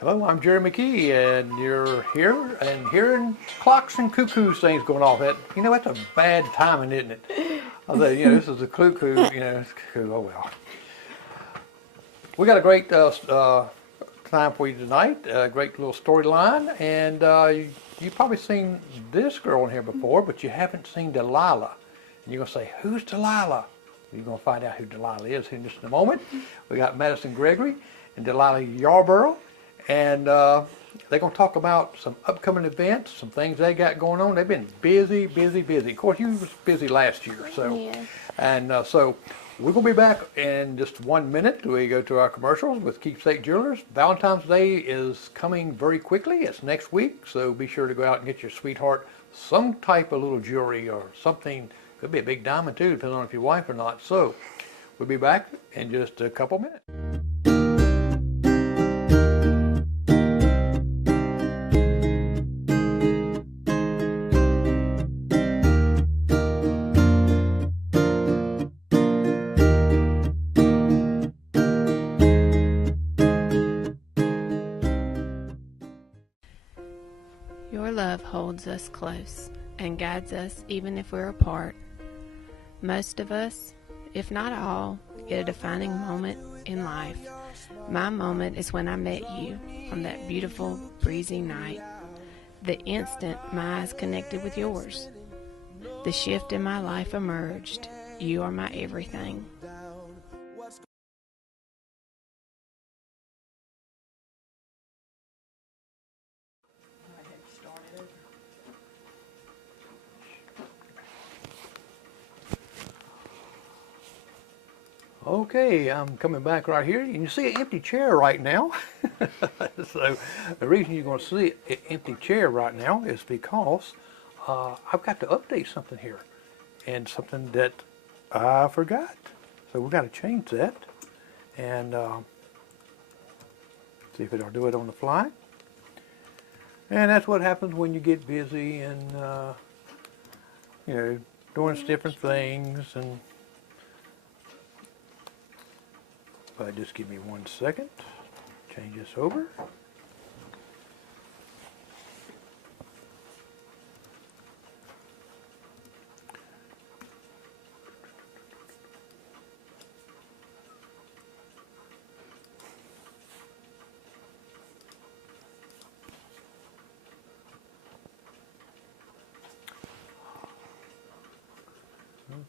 Hello, I'm McKee, and you're here and hearing clocks and cuckoos things going off. That's a bad timing, isn't it? I said, this is a cuckoo, it's cuckoo, oh well. We got a great time for you tonight, a great little storyline, and you've probably seen this girl in here before, but you haven't seen Delilah. And you're going to say, who's Delilah? You're going to find out who Delilah is in just a moment. We got Madison Gregory and Delilah Yarborough. And they're going to talk about some upcoming events, some things they got going on. They've been busy, busy, busy. Of course, you was busy last year, so. Yeah. And so we're going to be back in just 1 minute. We go to our commercials with Keepsake Jewelers. Valentine's Day is coming very quickly. It's next week, so be sure to go out and get your sweetheart some type of little jewelry or something. Could be a big diamond too, depending on if your wife or not. So we'll be back in just a couple minutes. Your love holds us close and guides us even if we're apart. Most of us, if not all, get a defining moment in life. My moment is when I met you on that beautiful, breezy night. The instant my eyes connected with yours. The shift in my life emerged. You are my everything. Okay, I'm coming back right here. You can see an empty chair right now. So the reason you're going to see an empty chair right now is because I've got to update something here, and something that I forgot. So we've got to change that, and see if it'll do it on the fly. And that's what happens when you get busy and doing different things. And but just give me 1 second. Change this over.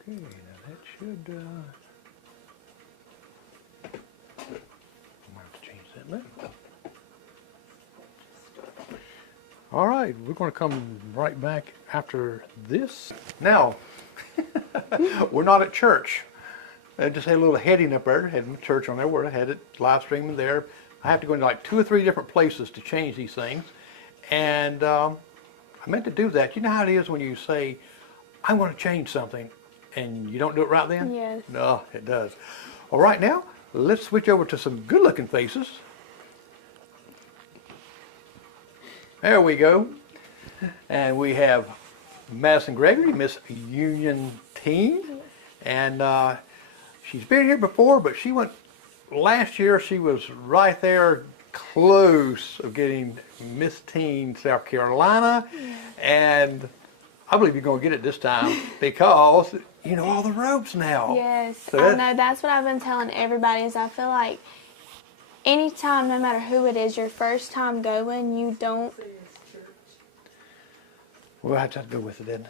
Okay, now that should all right, we're going to come right back after this. Now, we're not at church. I just had a little heading up there, had church on there where I had it live streaming there. I have to go into like 2 or 3 different places to change these things. And I meant to do that. You know how it is when you say, I want to change something, and you don't do it right then? Yes. No, it does. All right, now, let's switch over to some good-looking faces. There we go. And we have Madison Gregory, Miss Union Teen. And she's been here before, but she went, last year she was right there close of getting Miss Teen South Carolina. And I believe you're going to get it this time because you know all the ropes now. Yes, So I know. That's what I've been telling everybody is I feel like anytime, no matter who it is, your first time going, you don't We'll have to go with it then.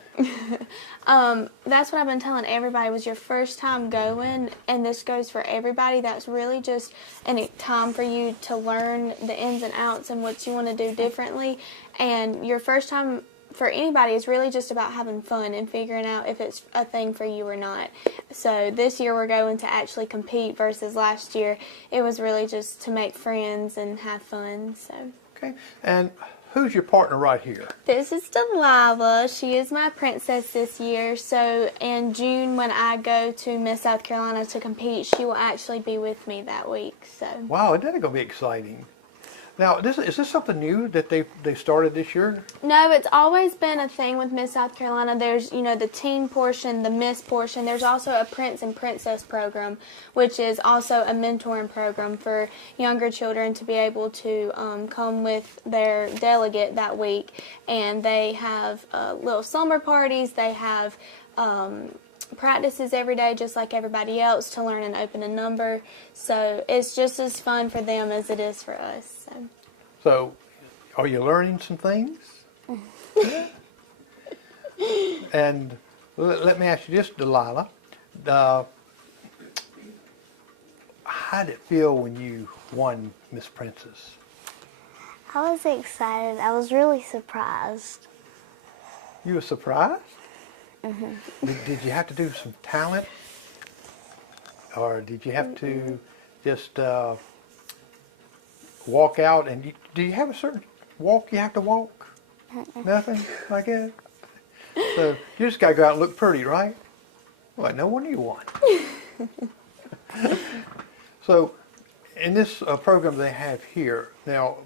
That's what I've been telling everybody was your first time going, and this goes for everybody. That's really just a time for you to learn the ins and outs and what you want to do differently. And your first time for anybody is really just about having fun and figuring out if it's a thing for you or not. So this year we're going to actually compete versus last year. It was really just to make friends and have fun. So. Okay. And who's your partner right here? This is Delilah. She is my princess this year. So in June when I go to Miss South Carolina to compete, she will actually be with me that week. So. Wow, isn't that going to be exciting? Now, is this something new that they started this year? No, it's always been a thing with Miss South Carolina. There's, the teen portion, the Miss portion. There's also a Prince and Princess program, which is also a mentoring program for younger children to be able to come with their delegate that week. And they have little slumber parties. They have practices every day just like everybody else to learn and open a number. So it's just as fun for them as it is for us. So are you learning some things? Yeah. And let me ask you this, Delilah. How did it feel when you won Miss Princess? I was excited. I was really surprised. You were surprised? Mm-hmm. Did you have to do some talent? Or did you have to just walk out? And do you have a certain walk you have to walk? Nothing like that? So you just got to go out and look pretty, right? Well, no wonder you won. So in this program they have here, now,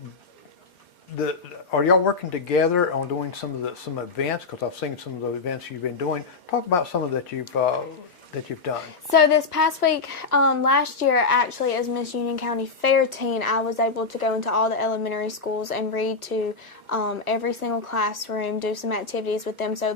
are y'all working together on doing some events? Because I've seen some of the events you've been doing. Talk about some of that you've done. So this past week, last year, actually, as Miss Union County Fair Teen, I was able to go into all the elementary schools and read to every single classroom, do some activities with them. So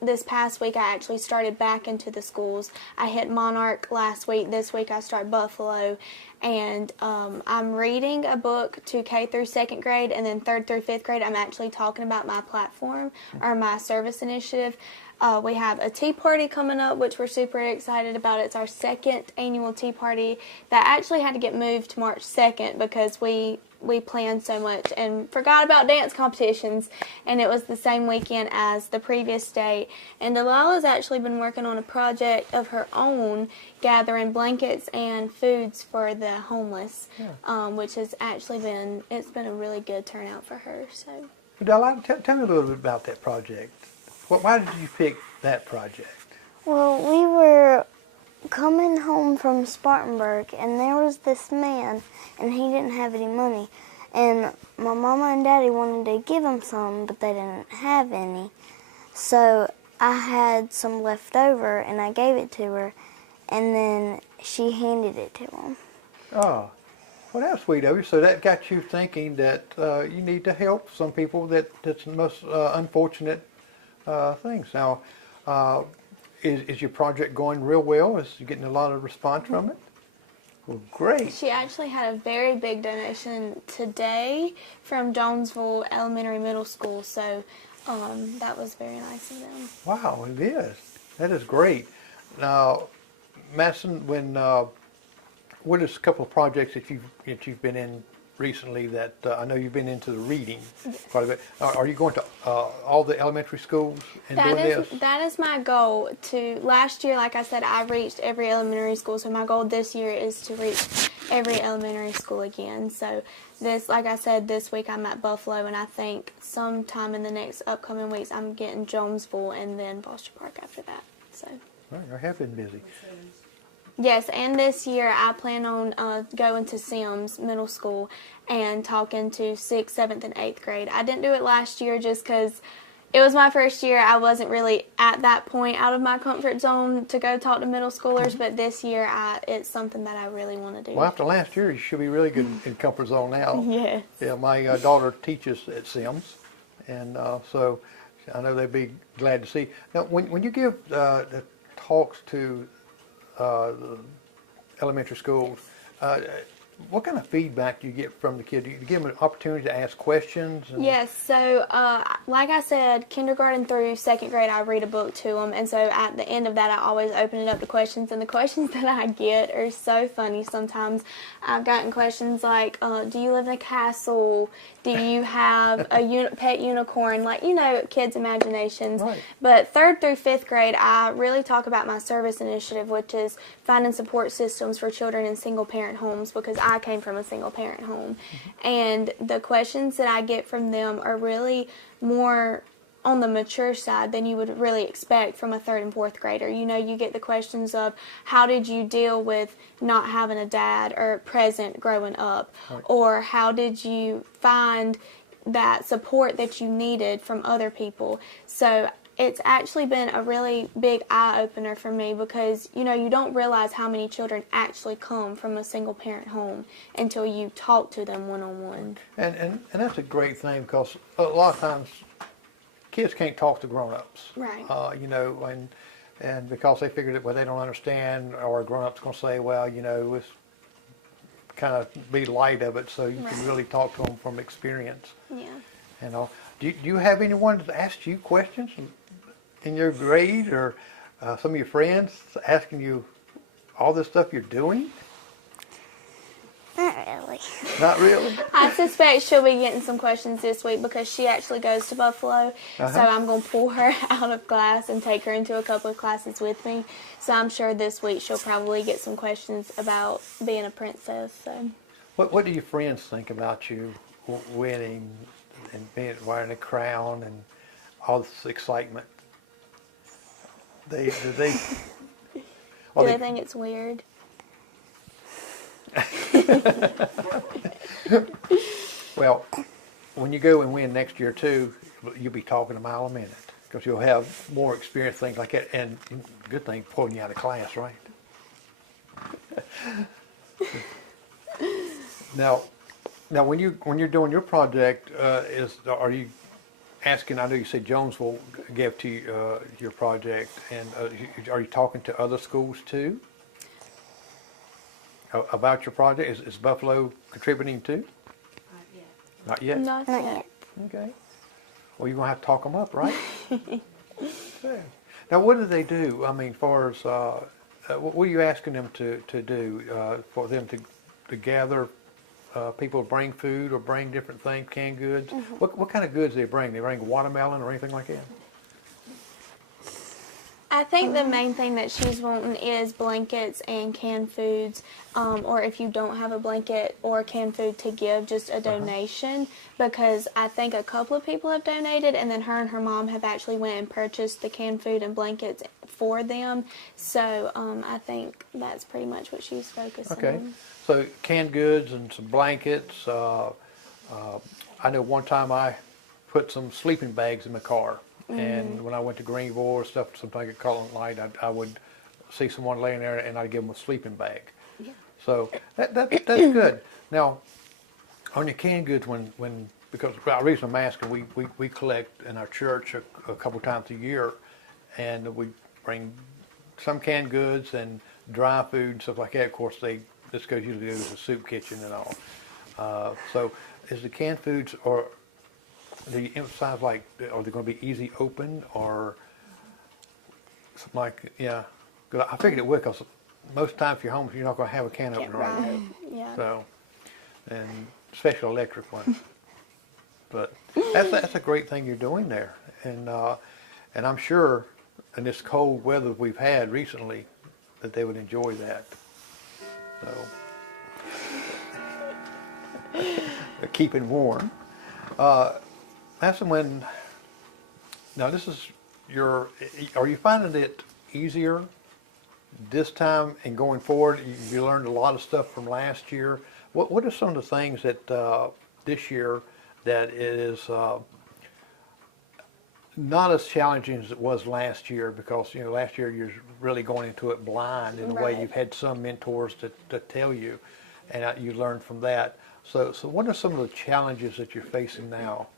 this past week, I actually started back into the schools. I hit Monarch last week. This week, I start Buffalo. And I'm reading a book to K through 2nd grade, and then 3rd through 5th grade, I'm actually talking about my platform or my service initiative. We have a tea party coming up, which we're super excited about. It's our 2nd annual tea party that actually had to get moved to March 2nd because we planned so much and forgot about dance competitions, and it was the same weekend as the previous date. And Delilah's actually been working on a project of her own, gathering blankets and foods for the homeless, which has actually been a really good turnout for her. So, Delilah, tell me a little bit about that project. Why did you pick that project? Well, we were coming home from Spartanburg, and there was this man, and he didn't have any money. And my mama and daddy wanted to give him some, but they didn't have any. So I had some left over, and I gave it to her, and then she handed it to him. Oh, well, that's sweet of you. So that got you thinking that you need to help some people that's the most unfortunate things. Now, is your project going real well? Is you getting a lot of response from it? Well, great. She actually had a very big donation today from Jonesville Elementary Middle School, so that was very nice of them. Wow, it is. That is great. Now, Madison, what is a couple of projects that you've been in recently that I know you've been into the reading quite a bit. Are you going to all the elementary schools and doing this? That is my goal. Last year, like I said, I reached every elementary school, so my goal this year is to reach every elementary school again. So like I said, this week I'm at Buffalo, and I think sometime in the next upcoming weeks I'm getting Jonesville and then Foster Park after that. So. Well, I have been busy. Yes, and this year I plan on going to Sims Middle School and talking to 6th, 7th, and 8th grade. I didn't do it last year just because it was my first year. I wasn't really at that point out of my comfort zone to go talk to middle schoolers, but this year it's something that I really want to do. Well, after last year, you should be really good in comfort zone now. Yes. Yeah, my daughter teaches at Sims, and so I know they'd be glad to see. Now, when you give the talks to the elementary schools, what kind of feedback do you get from the kid? Do you give them an opportunity to ask questions? Yes, so like I said, kindergarten through second grade, I read a book to them, and so at the end of that, I always open it up to questions, and the questions that I get are so funny. Sometimes I've gotten questions like, do you live in a castle? Do you have a pet unicorn? Like, kids' imaginations. Right. But third through fifth grade, I really talk about my service initiative, which is finding support systems for children in single-parent homes, because I came from a single-parent home. And the questions that I get from them are really more on the mature side than you would really expect from a third and fourth grader. You get the questions of, how did you deal with not having a dad or present growing up? Right. Or how did you find that support that you needed from other people? So it's actually been a really big eye-opener for me, because, you don't realize how many children actually come from a single-parent home until you talk to them one-on-one. And that's a great thing, because a lot of times kids can't talk to grown-ups. Right. And because they figure that, well, they don't understand, or a grown-up's going to say, well, it's kind of be light of it, so you can really talk to them from experience. Yeah. And do you have anyone that asks you questions in your grade, or some of your friends asking you all this stuff you're doing? Not really. Not really? I suspect she'll be getting some questions this week, because she actually goes to Buffalo. So I'm going to pull her out of class and take her into a couple of classes with me. So I'm sure this week she'll probably get some questions about being a princess. So, What do your friends think about you winning and wearing a crown and all this excitement? Do they think it's weird? Well, when you go and win next year too, you'll be talking a mile a minute, because you'll have more experience, things like that, and good thing pulling you out of class, right? Now when you're doing your project, are you asking? I know you said Jonesville gave to you, your project, and are you talking to other schools too about your project? Is Buffalo contributing too? Not yet. Not yet. Okay. Well, you're going to have to talk them up, right? Okay. Now, what do they do? I mean, as far as, what are you asking them to do? For them to gather people to bring food or bring different things, canned goods? What kind of goods do they bring? They bring watermelon or anything like that? I think the main thing that she's wanting is blankets and canned foods, or if you don't have a blanket or canned food to give, just a donation, because I think a couple of people have donated, and then her and her mom have actually went and purchased the canned food and blankets for them. So I think that's pretty much what she's focusing on. So canned goods and some blankets. I know one time I put some sleeping bags in my car. And when I went to Greenville or stuff, sometimes I get caught on light, I would see someone laying there and I'd give them a sleeping bag. Yeah. So that's good. Now, on your canned goods, because the reason I'm asking, we collect in our church a couple times a year, and we bring some canned goods and dry food and stuff like that. Of course, this goes usually to the soup kitchen and all. So is the canned foods, or do you emphasize, like, are they going to be easy open or something like, yeah? Because I figured it would, because most times if you're home, you're not going to have a can opener right. Yeah. So, and especially electric one. But that's a great thing you're doing there, and I'm sure in this cold weather we've had recently that they would enjoy that. So, keeping warm. That's when. Now this is are you finding it easier this time and going forward? You learned a lot of stuff from last year. What are some of the things that this year that it is not as challenging as it was last year? Because last year you're really going into it blind in a way. You've had some mentors to tell you, and you learned from that. So what are some of the challenges that you're facing now?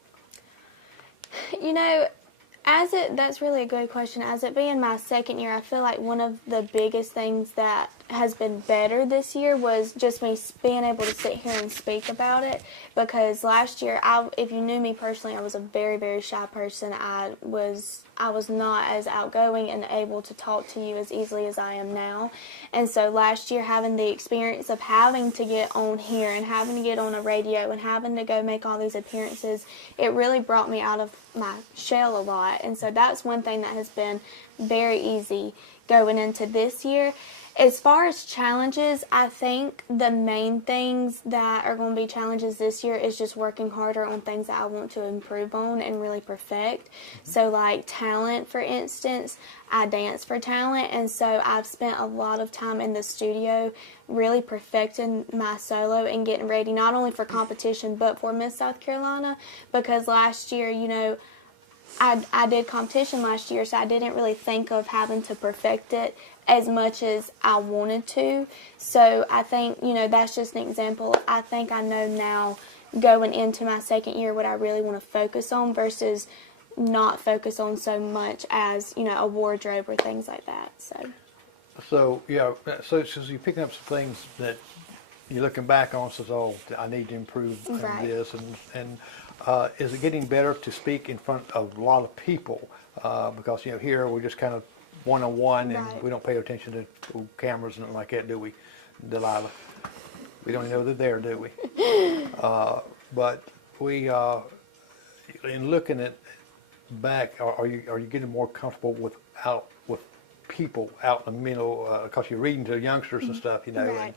That's really a good question. As it being my second year, I feel like one of the biggest things that has been better this year was just me being able to sit here and speak about it, because last year, if you knew me personally, I was a very, very shy person. I was not as outgoing and able to talk to you as easily as I am now. And so last year, having the experience of having to get on here and having to get on a radio and having to go make all these appearances, it really brought me out of my shell a lot. And so that's one thing that has been very easy going into this year. As far as challenges, I think the main things that are going to be challenges this year is just working harder on things that I want to improve on and really perfect. So like talent, for instance, I dance for talent, and so I've spent a lot of time in the studio really perfecting my solo and getting ready not only for competition but for Miss South Carolina, because last year, you know, I did competition last year, so I didn't really think of having to perfect it as much as I wanted to. So I think, you know, that's just an example. I think I know now going into my second year what I really want to focus on versus not focus on so much as, you know, a wardrobe or things like that. So yeah, so you're picking up some things that you're looking back on, says, oh, I need to improve in Right. this, and is it getting better to speak in front of a lot of people? Because, you know, here we're just kind of one-on-one, and Right. we don't pay attention to cameras and like that, do we, Delilah? We don't even know they're there, do we? But we, in looking at back, are you getting more comfortable with people out in the middle? Because you're reading to youngsters and stuff, you know, Right.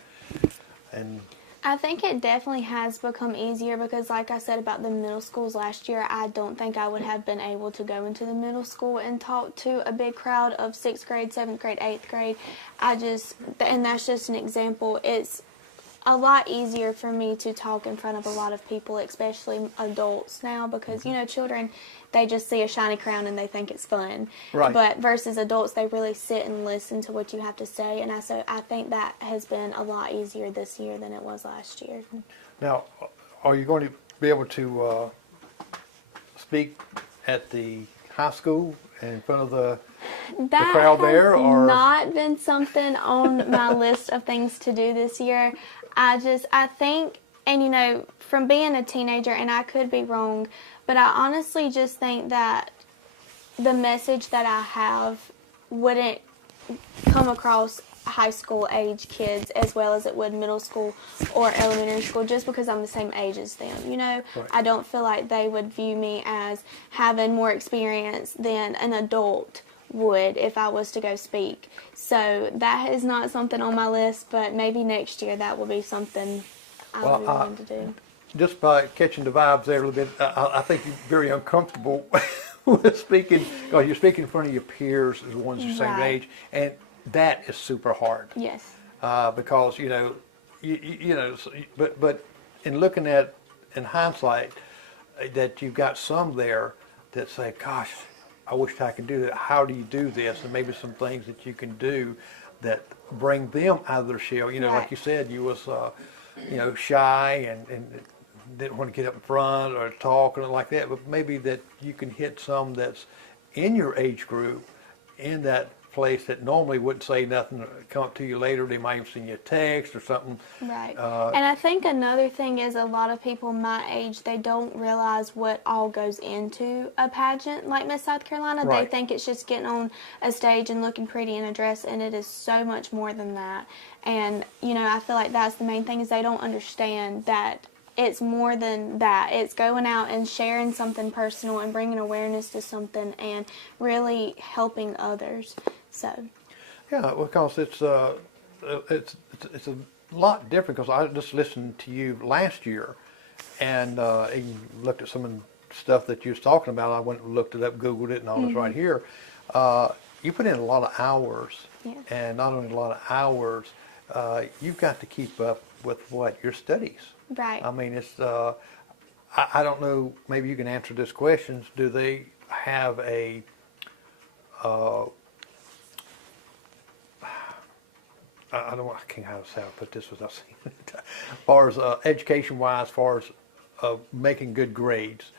and I think it definitely has become easier because, like I said about the middle schools last year, I don't think I would have been able to go into the middle school and talk to a big crowd of 6th grade, 7th grade, 8th grade. And that's just an example. It's a lot easier for me to talk in front of a lot of people, especially adults now, because, you know, children, they just see a shiny crown and they think it's fun. Right. But versus adults, they really sit and listen to what you have to say. And I think that has been a lot easier this year than it was last year. now, are you going to be able to speak at the high school in front of the That crowd has there, or- not been something on my list of things to do this year. I think, and you know, from being a teenager, and I could be wrong, but I honestly just think that the message that I have wouldn't come across high school age kids as well as it would middle school or elementary school, just because I'm the same age as them. You know, Right. I don't feel like they would view me as having more experience than an adult would if I was to go speak. So that is not something on my list, but maybe next year that will be something I Well, would be willing to do. just by catching the vibes there a little bit, I think you're very uncomfortable with speaking, because you're speaking in front of your peers, the ones your same Right. age, and that is super hard. Yes. Because, you know, you know, but in looking at, in hindsight, that you've got some there that say, gosh, I wish I could do that. How do you do this? And maybe some things that you can do that bring them out of their shell. You know, Right. like you said, you was, you know, shy and didn't want to get up in front or talk or like that. But maybe that you can hit some that's in your age group, in that place that normally wouldn't say nothing, come up to you later. They might even send you a text or something. Right. And I think another thing is a lot of people my age, they don't realize what all goes into a pageant like Miss South Carolina. Right. They think it's just getting on a stage and looking pretty in a dress, and it is so much more than that. And, you know, I feel like that's the main thing, is they don't understand that it's more than that. It's going out and sharing something personal and bringing awareness to something and really helping others. So, Yeah, because it's a lot different. Because I just listened to you last year, and even looked at some of the stuff that you was talking about. I went and looked it up, Googled it, and all this right here. You put in a lot of hours, Yeah. and not only a lot of hours, you've got to keep up with your studies. right. I mean, it's I don't know. Maybe you can answer this question: do they have a I don't. I can't how to put this without saying it. As far as education-wise, as far as making good grades,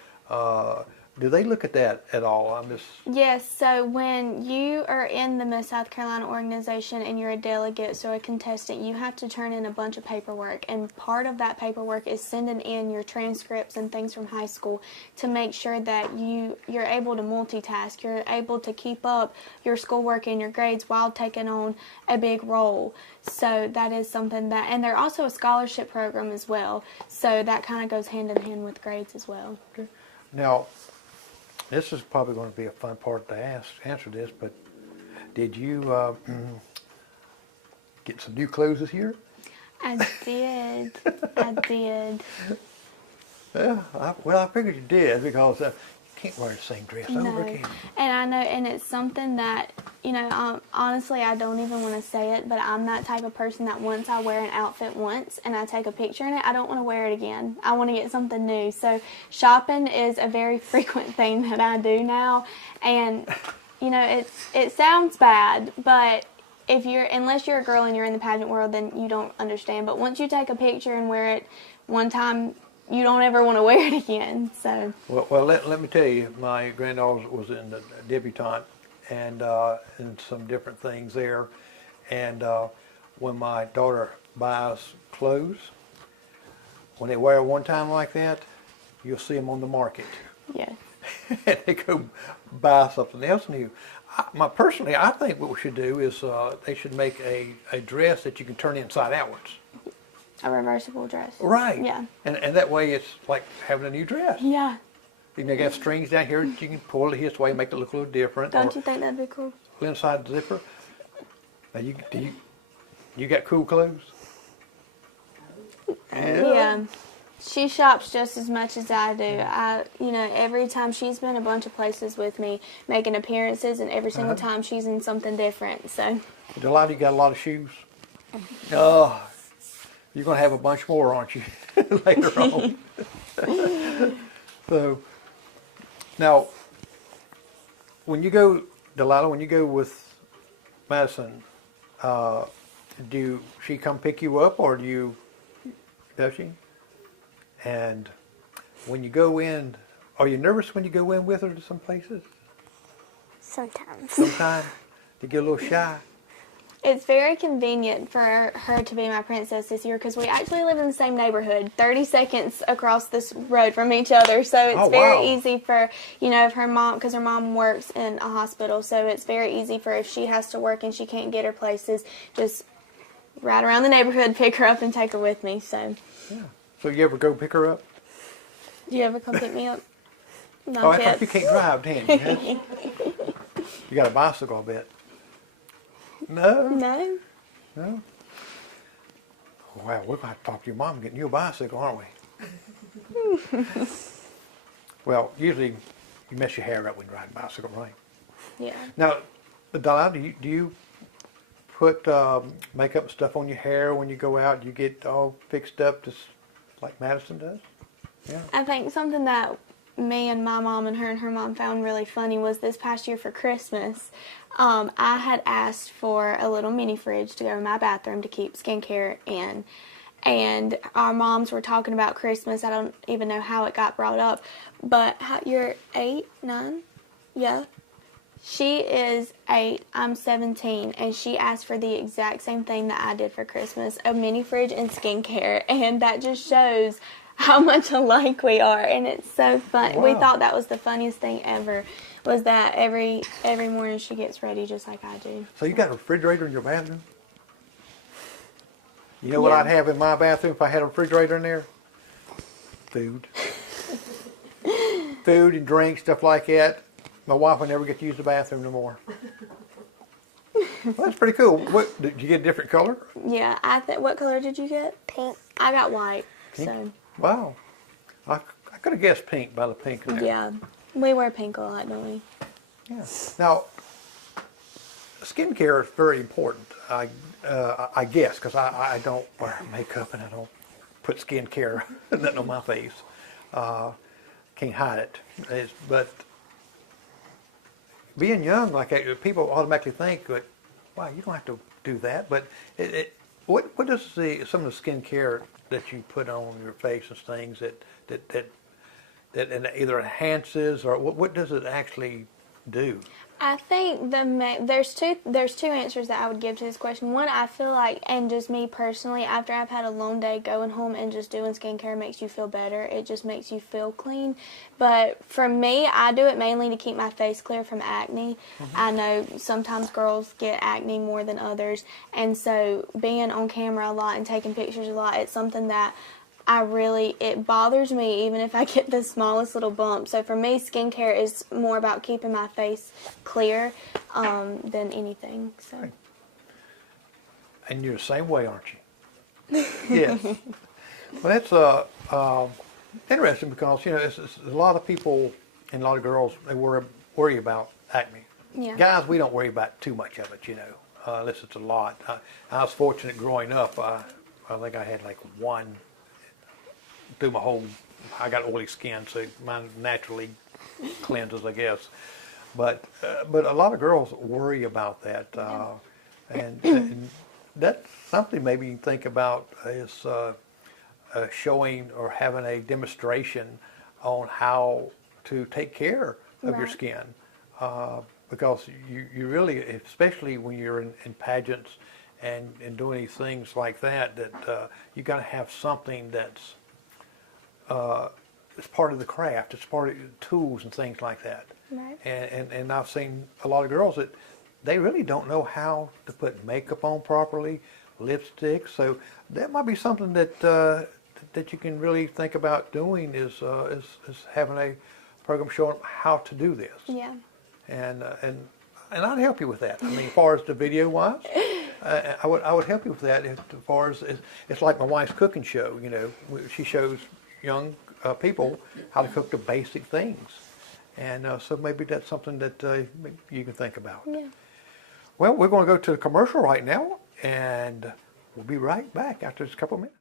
do they look at that at all? I'm just Yes, so when you are in the Miss South Carolina organization and you're a delegate, so a contestant, you have to turn in a bunch of paperwork. And part of that paperwork is sending in your transcripts and things from high school to make sure that you're able to multitask. You're able to keep up your schoolwork and your grades while taking on a big role. So that is something that, and they're also a scholarship program as well. So that kind of goes hand in hand with grades as well. okay. Now, this is probably going to be a fun part to answer this, but did you get some new clothes this year? I did. I did. Yeah, I figured you did because you can't wear the same dress over No. again. And I know, and it's something that, honestly, I don't even want to say it, but I'm that type of person that once I wear an outfit once and I take a picture in it, I don't want to wear it again. I want to get something new. So shopping is a very frequent thing that I do now. And, it sounds bad, but unless you're a girl and you're in the pageant world, then you don't understand. But once you take a picture and wear it one time, you don't ever want to wear it again. So. Well, let me tell you, my granddaughter was in the debutante and some different things there. And when my daughter buys clothes, when they wear it one time like that, you'll see them on the market. Yes. And they go buy something else new. Personally, I think what we should do is they should make a dress that you can turn inside outwards. A reversible dress. Right. Yeah. And that way it's like having a new dress. Yeah. You can have strings down here that you can pull it this way, make it look a little different. Don't you think that'd be cool? Inside the zipper. Now you got cool clothes? Yeah. She shops just as much as I do. Every time she's been a bunch of places with me, making appearances, and every single time she's in something different. So. Delilah, you got a lot of shoes? Oh, you're going to have a bunch more, aren't you, later on? So, now, Delilah, when you go with Madison, do she come pick you up, or does she? And when you go in, are you nervous when you go in with her to some places? Sometimes. Sometimes? Do you get a little shy? It's very convenient for her to be my princess this year because we actually live in the same neighborhood, 30 seconds across this road from each other. So it's very easy for, if her mom, because her mom works in a hospital, so it's very easy for if she has to work and she can't get her places, just ride around the neighborhood, pick her up, and take her with me. So. Yeah. So you ever go pick her up? Do you ever come pick me up? No, I thought you can't drive, can you? You got a bicycle, I bet. No? No. No? Wow, we're going to have to talk to your mom and get you a bicycle, aren't we? Well, usually you mess your hair up when you ride a bicycle, right? Yeah. Now, Delilah, do you put makeup and stuff on your hair when you go out? Do you get all fixed up just like Madison does? Yeah. I think something that me and my mom and her mom found really funny was this past year for Christmas. I had asked for a little mini fridge to go in my bathroom to keep skincare in. And our moms were talking about Christmas. I don't even know how it got brought up. But you're 8, 9? Yeah. She is 8, I'm 17, and she asked for the exact same thing that I did for Christmas, a mini fridge and skincare. And that just shows how much alike we are, and it's so fun. Wow. We thought that was the funniest thing ever, was that every morning she gets ready just like I do. So you got a refrigerator in your bathroom? You know what I'd have in my bathroom if I had a refrigerator in there? Food. Food and drink, stuff like that. My wife will never get to use the bathroom no more. Well, that's pretty cool. What, did you get a different color? Yeah, what color did you get? Pink. I got white. Pink? So Wow. I could have guessed pink by the pink in there. yeah, we wear pink a lot, don't we? Yeah. Now, skincare is very important. I guess because I don't wear makeup and I don't put skincare nothing on my face. Can't hide it. But being young, like people automatically think, that, wow, you don't have to do that. But what is some of the skincare that you put on your face and things that that either enhances, or what does it actually do? I think there's two answers that I would give to this question. One, I feel like, and just me personally, after I've had a long day, going home and just doing skincare makes you feel better. It just makes you feel clean. But for me, I do it mainly to keep my face clear from acne. I know sometimes girls get acne more than others, and so being on camera a lot and taking pictures a lot, it's something that it bothers me even if I get the smallest little bump. So for me, skincare is more about keeping my face clear than anything. So. Right. And you're the same way, aren't you? Yes. Well, that's interesting because, you know, it's a lot of people and a lot of girls, they worry about acne. Yeah. Guys, we don't worry about too much of it, you know, unless it's a lot. I was fortunate growing up. I think I had like one through my whole, I got oily skin, so mine naturally cleanses, I guess. But a lot of girls worry about that, and that's something maybe you think about is showing or having a demonstration on how to take care of your skin, because you really, especially when you're in pageants and doing these things like that, you got to have something that's it's part of the craft. It's part of tools and things like that. Right. And I've seen a lot of girls that they really don't know how to put makeup on properly, lipstick. So that might be something that that you can really think about doing is having a program showing how to do this. Yeah. And I'd help you with that. I mean, as far as the video wise, I would help you with that. As far as it's like my wife's cooking show. You know, she shows young people how to cook the basic things, and so maybe that's something that you can think about. Yeah. Well, we're going to go to the commercial right now, and we'll be right back after just a couple of minutes.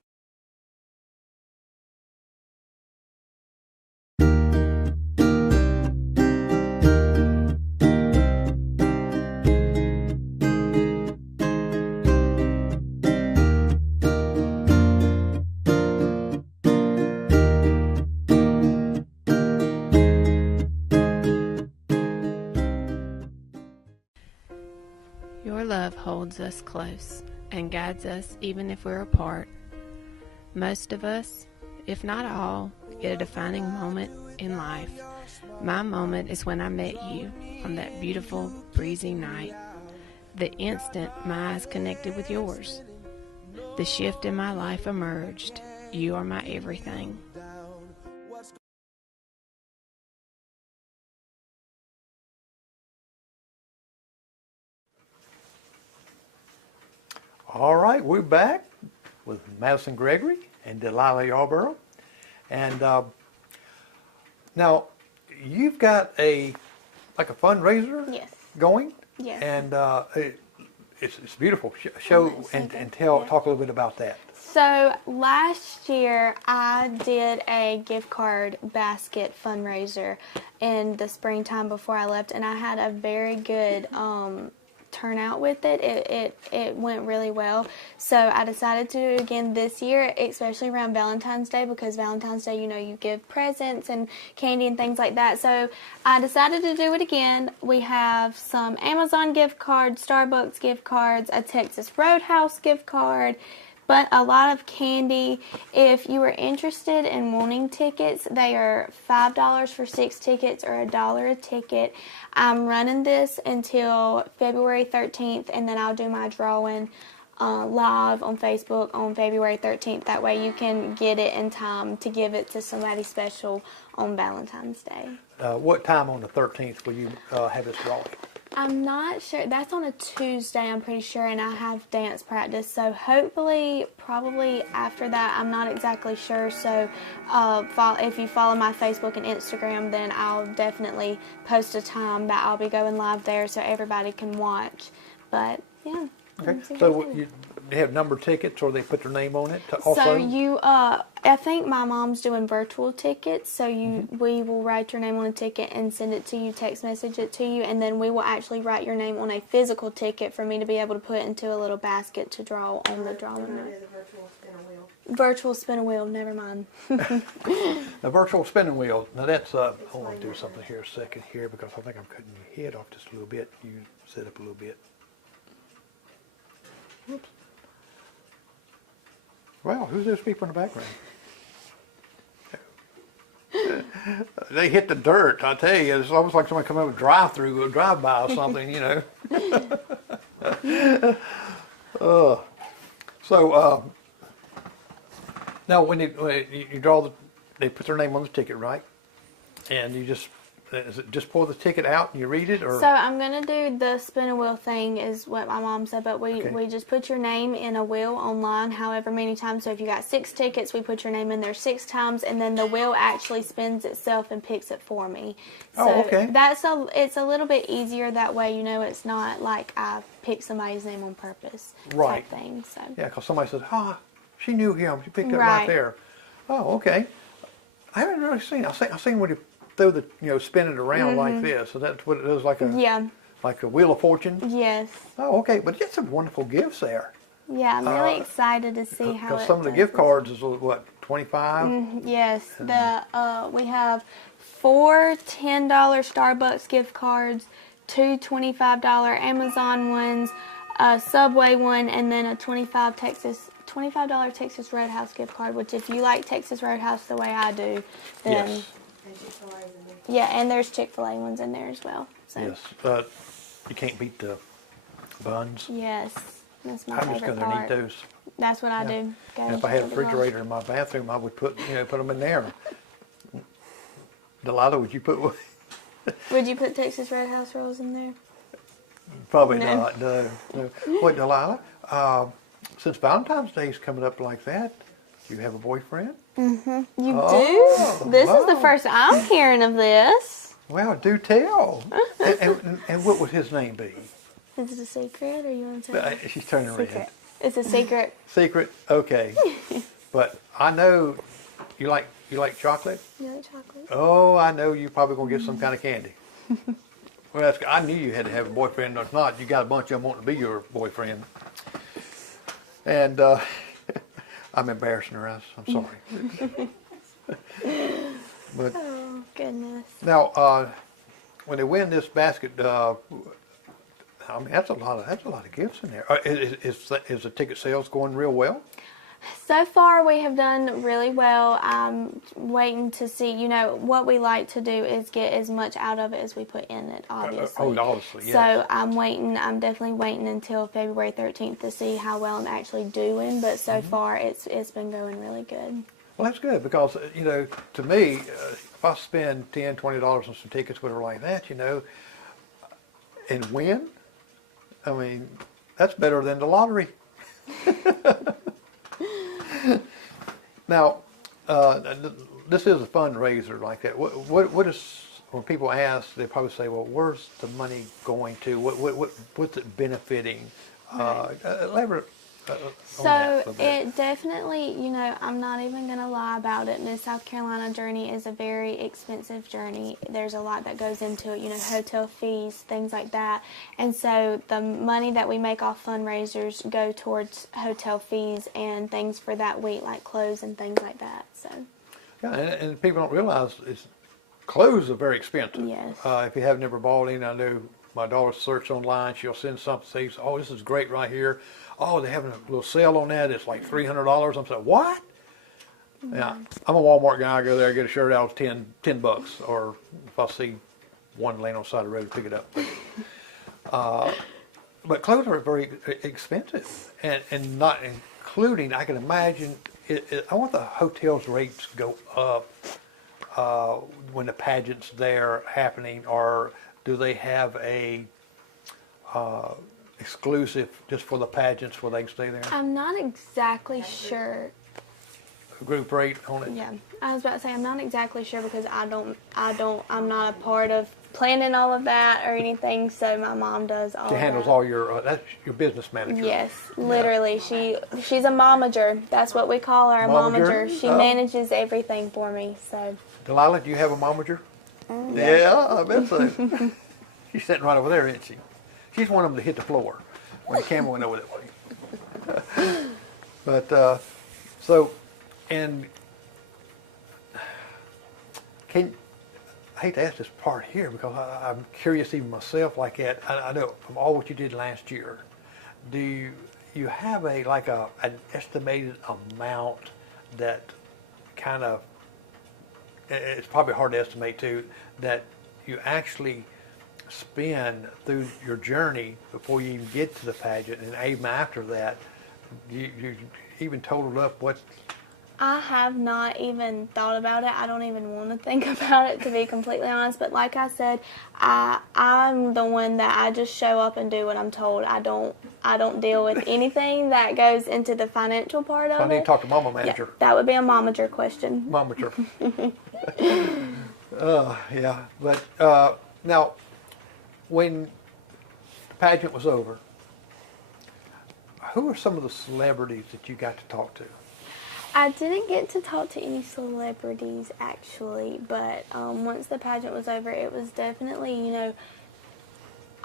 Your love holds us close and guides us even if we're apart. Most of us, if not all, get a defining moment in life. My moment is when I met you on that beautiful, breezy night. The instant my eyes connected with yours. The shift in my life emerged. You are my everything. All right, we're back with Madison Gregory and Delilah Yarborough. And now you've got a fundraiser going. Yes. And it's beautiful. Show and talk a little bit about that. So last year I did a gift card basket fundraiser in the springtime before I left, and I had a very good turnout with it. It went really well. So I decided to do it again this year, especially around Valentine's Day, because Valentine's Day, you know, you give presents and candy and things like that. So I decided to do it again. We have some Amazon gift cards, Starbucks gift cards, a Texas Roadhouse gift card, but a lot of candy. If you are interested in wanting tickets, they are $5 for 6 tickets or $1 a ticket. I'm running this until February 13th, and then I'll do my drawing live on Facebook on February 13th. That way you can get it in time to give it to somebody special on Valentine's Day. What time on the 13th will you have this drawing? I'm not sure. That's on a Tuesday, I'm pretty sure, and I have dance practice. So hopefully, probably after that, I'm not exactly sure. So if you follow my Facebook and Instagram, then I'll definitely post a time that I'll be going live there so everybody can watch. But, yeah. Okay. So they have numbered tickets, or they put their name on it also? So you, I think my mom's doing virtual tickets. So we will write your name on a ticket and send it to you, text message it to you, and then we will actually write your name on a physical ticket for me to be able to put into a little basket to draw on the drawing night. Virtual spin a wheel, never mind. The virtual spinning wheel. Now that's, I want to do something here a second here because I think I'm cutting your head off just a little bit. You set up a little bit. Whoops. Wow, who's those people in the background? They hit the dirt, I tell you. It's almost like somebody coming up a drive-through, a drive-by or something, you know. Now when you draw they put their name on the ticket, right? And you just, is it just pull the ticket out and you read it, or? So I'm gonna do the spin a wheel thing, is what my mom said. But we just put your name in a wheel online, however many times. So if you got 6 tickets, we put your name in there 6 times, and then the wheel actually spins itself and picks it for me. So oh, okay. It's a little bit easier that way. You know, it's not like I picked somebody's name on purpose. Right. Type thing. So. Yeah, because somebody says, she knew him. She picked it right there. Oh, okay. I haven't really seen. I've seen when you throw the, spin it around like this. So that's what it is, like a like a wheel of fortune. Yes. Oh, okay. But you get some wonderful gifts there. Yeah, I'm really excited to see how. Because some of the gift cards is what, 25. Yes. We have 4 $10 Starbucks gift cards, 2 $25 Amazon ones, a Subway one, and then a $25 Texas Roadhouse gift card, which if you like Texas Roadhouse the way I do, then... Yes. Yeah, and there's Chick-fil-A ones in there as well. So. Yes. You can't beat the buns. Yes. That's my I'm just favorite going to part. eat those. That's what I do. And if I had a refrigerator in my bathroom, I would put them in there. Delilah, would you put... Would you put Texas Roadhouse rolls in there? Probably not, no. Wait, Delilah, since Valentine's Day is coming up like that, do you have a boyfriend? Mm-hmm. You do? This is the first I'm hearing of this. Well, do tell. and what would his name be? Is it a secret, or you want to say? She's turning red. It's a secret. Secret? Okay. But I know you like chocolate? You like chocolate? Oh, I know you're probably going to get some kind of candy. Well, I knew you had to have a boyfriend. If not, you got a bunch of them wanting to be your boyfriend. And I'm embarrassing her. I'm sorry. But oh, goodness. Now, when they win this basket, I mean, that's a lot of gifts in there. Is the ticket sales going real well? So far, we have done really well. I'm waiting to see, what we like to do is get as much out of it as we put in it, obviously. Obviously, yes. So I'm definitely waiting until February 13th to see how well I'm actually doing. But so far, it's been going really good. Well, that's good because, to me, if I spend $10, $20 on some tickets, whatever like that, and win, I mean, that's better than the lottery. Now, this is a fundraiser like that. What is, when people ask, they probably say, well, where's the money going to? What's it benefiting? Elaborate on that So a bit. it definitely, I'm not even going to lie about it. Miss South Carolina journey is a very expensive journey. There's a lot that goes into it, hotel fees, things like that. And so the money that we make off fundraisers go towards hotel fees and things for that week, like clothes and things like that. So. Yeah, and people don't realize clothes are very expensive. Yes. If you have never bought any, I know my daughter search online, she'll send something, says, oh, this is great right here. Oh, they're having a little sale on that. It's like $300. I'm saying, what? Mm-hmm. Yeah, I'm a Walmart guy. I go there, get a shirt out, $10, or if I see one laying on the side of the road, pick it up. But clothes are very expensive, and not including, I can imagine, I want the hotel's rates go up when the pageant's there happening, or do they have a exclusive just for the pageants where they can stay there? I'm not exactly sure. Group rate on it? Yeah, I was about to say I'm not exactly sure because I'm not a part of planning all of that or anything, so my mom does all She of handles that. all your, that's your business manager. Yes, literally. She's a momager. That's what we call her, a Momager? momager. She Oh. manages everything for me. So Delilah, do you have a momager? Yeah, I bet so. She's sitting right over there, isn't she? She's one of them to hit the floor when the camera went over that way. But, so, and I hate to ask this part here because I'm curious even myself like that. I know from all what you did last year, do you have an estimated amount that kind of, it's probably hard to estimate too, that you actually spend through your journey before you even get to the pageant, and even after that, you even totaled up what? I have not even thought about it. I don't even want to think about it, to be completely honest. But like I said, I'm the one that I just show up and do what I'm told. I don't deal with anything that goes into the financial part of it. I need to talk to Mama Manager. Yeah, that would be a momager question. Momager. Yeah, but now, when the pageant was over, who are some of the celebrities that you got to talk to? I didn't get to talk to any celebrities, actually, but once the pageant was over, it was definitely,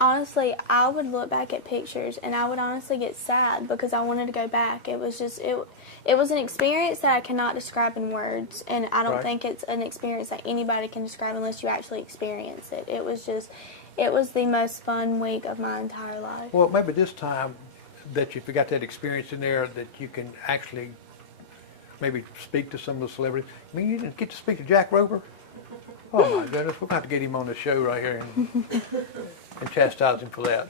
honestly, I would look back at pictures and I would honestly get sad because I wanted to go back. It was just, it was an experience that I cannot describe in words, and I don't Right. think it's an experience that anybody can describe unless you actually experience it. It was the most fun week of my entire life. Well, maybe this time that you got that experience in there that you can actually maybe speak to some of the celebrities. I mean, you didn't get to speak to Jack Roper? Oh my goodness, we're going to have to get him on the show right here and chastise him for that.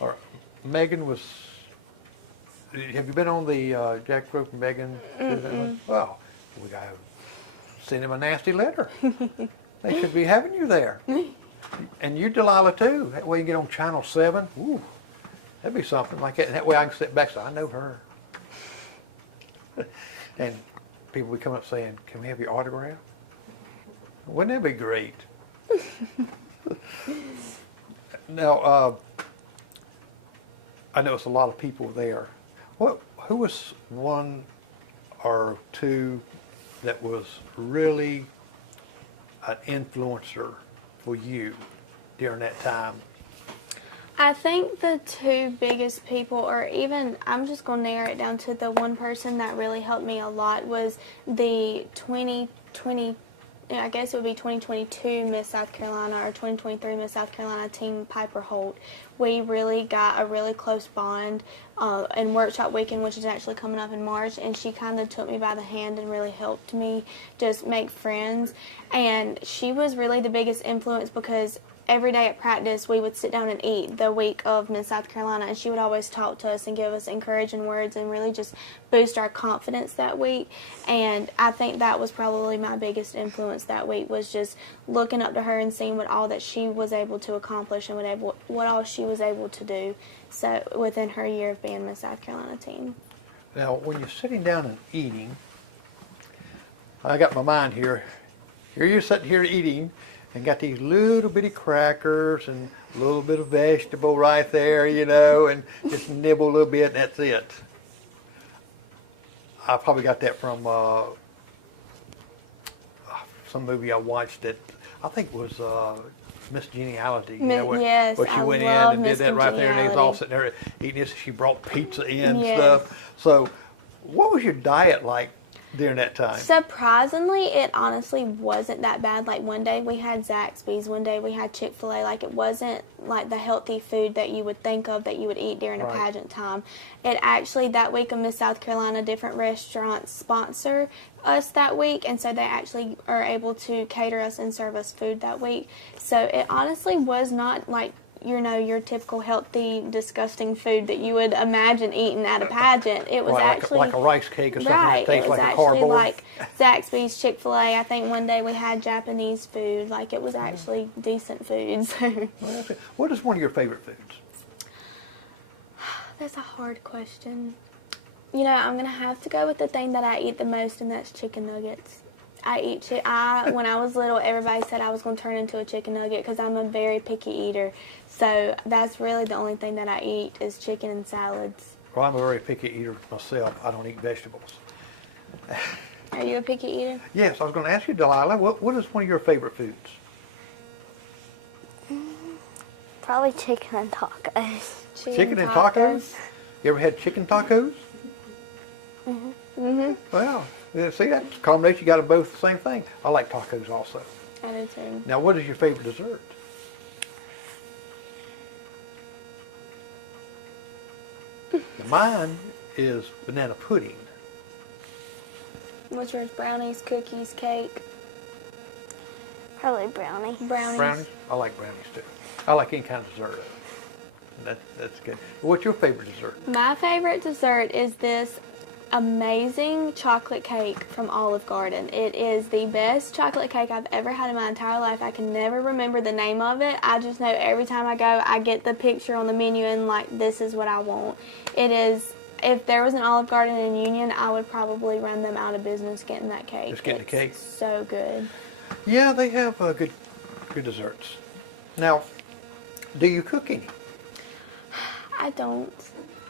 Or Megan was, have you been on the Jack Roper and Megan? Well, we got to send him a nasty letter. They should be having you there. And you, Delilah, too. That way you get on Channel 7. Ooh, that'd be something like that. And that way I can sit back and say, I know her. And people would come up saying, can we have your autograph? Wouldn't that be great? Now, I know it's a lot of people there. Who was one or two that was really an influencer for you during that time? I think the two biggest people, or even, I'm just going to narrow it down to the one person that really helped me a lot, was the 2020, I guess it would be 2022 Miss South Carolina or 2023 Miss South Carolina team, Piper Holt. We really got a really close bond in workshop weekend, which is actually coming up in March, and she kind of took me by the hand and really helped me just make friends. And she was really the biggest influence because every day at practice, we would sit down and eat the week of Miss South Carolina, and she would always talk to us and give us encouraging words and really just boost our confidence that week. And I think that was probably my biggest influence that week, was just looking up to her and seeing what all that she was able to accomplish and what all she was able to do so within her year of being Miss South Carolina team. Now, when you're sitting down and eating, I got my mind here. Here you're sitting here eating, and got these little bitty crackers and a little bit of vegetable right there, and just nibble a little bit, and that's it. I probably got that from some movie I watched that I think was Miss Geniality. Yes, where she I went in love and Miss did that right there, and they was all Congeniality. sitting there eating this. She brought pizza in and Yes. stuff. So, what was your diet like during that time? Surprisingly, it honestly wasn't that bad. Like, one day we had Zaxby's, one day we had Chick-fil-A. Like, it wasn't like the healthy food that you would think of that you would eat during a Right. pageant time. It actually, that week of Miss South Carolina, different restaurants sponsor us that week, and so they actually are able to cater us and serve us food that week. So it honestly was not like, your typical healthy, disgusting food that you would imagine eating at a pageant. It was Right, actually like a rice cake or something right. that tastes It was like a actually cardboard. like Zaxby's, Chick-fil-A. I think one day we had Japanese food. Like, it was actually decent food. So Well, that's it. What is one of your favorite foods? that's a hard question. I'm gonna have to go with the thing that I eat the most, and that's chicken nuggets. I eat chicken. When I was little, everybody said I was going to turn into a chicken nugget because I'm a very picky eater. So that's really the only thing that I eat is chicken and salads. Well, I'm a very picky eater myself. I don't eat vegetables. Are you a picky eater? Yes, I was going to ask you, Delilah, what is one of your favorite foods? Probably chicken and tacos. Chicken and tacos? You ever had chicken tacos? Mm-hmm. Well, see, that's a combination. You got them both the same thing. I like tacos also. I do too. Now, what is your favorite dessert? Mine is banana pudding. What's yours? Brownies, cookies, cake? Probably brownie. Brownies. I like brownies too. I like any kind of dessert. That's good. What's your favorite dessert? My favorite dessert is this amazing chocolate cake from Olive Garden. It is the best chocolate cake I've ever had in my entire life. I can never remember the name of it. I just know every time I go, I get the picture on the menu and like, this is what I want. It is, if there was an Olive Garden in Union, I would probably run them out of business getting that cake. Just getting the cake? So good. Yeah, they have good desserts. Now, do you cook any? I don't.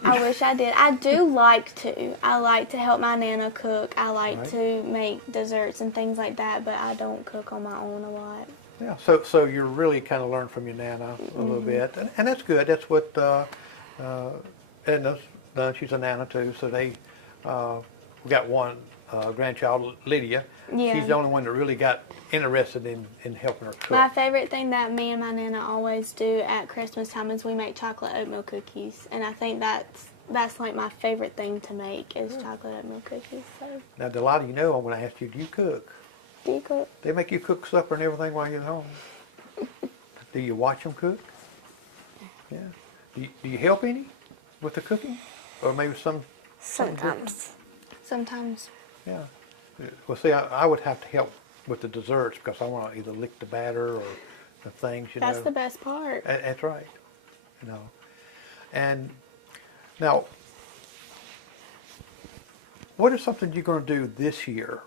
I wish I did. I do like to. I like to help my Nana cook. I like Right. to make desserts and things like that, but I don't cook on my own a lot. Yeah, so you're really kind of learn from your Nana a little bit, and that's good. That's what Edna's done. She's a Nana too, so we got one grandchild, Lydia. Yeah. She's the only one that really got interested in helping her cook. My favorite thing that me and my Nana always do at Christmas time is we make chocolate oatmeal cookies, and I think that's like my favorite thing to make is chocolate oatmeal cookies. So, Now, Delilah, you know I'm going to ask you, do you cook? do you cook? They make you cook supper and everything while you're at home. Do you watch them cook? Yeah. Do you help any with the cooking? Or maybe something different? Sometimes. Sometimes. Yeah. Well, see, I would have to help with the desserts because I want to either lick the batter or the things, you know. That's the best part. That's right. You know. And now, what is something you're going to do this year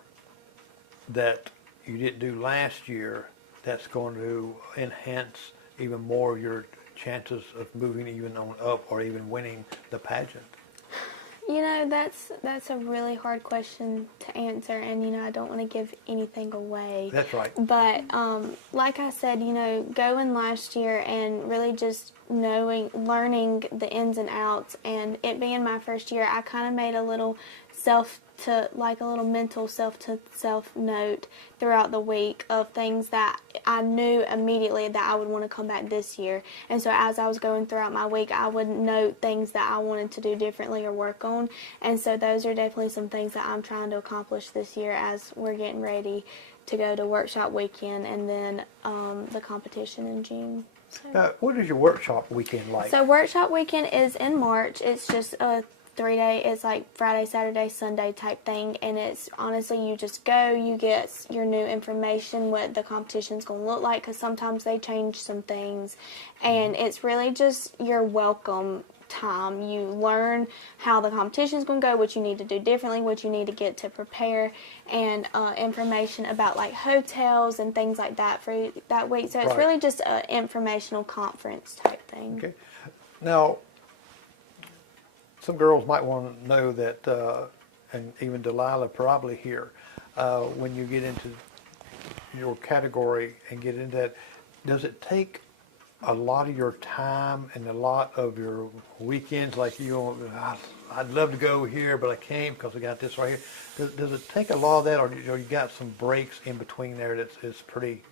that you didn't do last year that's going to enhance even more your chances of moving even on up or even winning the pageant? You know, that's a really hard question to answer, and, you know, I don't want to give anything away. That's right. But like I said, you know, going last year and really just learning the ins and outs, and it being my first year, I kind of made a little mental self note throughout the week of things that I knew immediately that I would want to come back this year. And so as I was going throughout my week, I would note things that I wanted to do differently or work on. And so those are definitely some things that I'm trying to accomplish this year as we're getting ready to go to workshop weekend and then the competition in June. So. Now, what is your workshop weekend like? So workshop weekend is in March. It's just a 3-day, it's like Friday, Saturday, Sunday type thing, and it's honestly, you just go, you get your new information, what the competition's going to look like, because sometimes they change some things, and it's really just your welcome time. You learn how the competition's going to go, what you need to do differently, what you need to get to prepare, and information about like hotels and things like that for that week. So it's Right. really just an informational conference type thing. Okay. Now, some girls might want to know that, and even Delilah probably here, when you get into your category and get into that, does it take a lot of your time and a lot of your weekends, like I'd love to go here, but I can't because I got this right here. Does it take a lot of that, or you got some breaks in between there that's pretty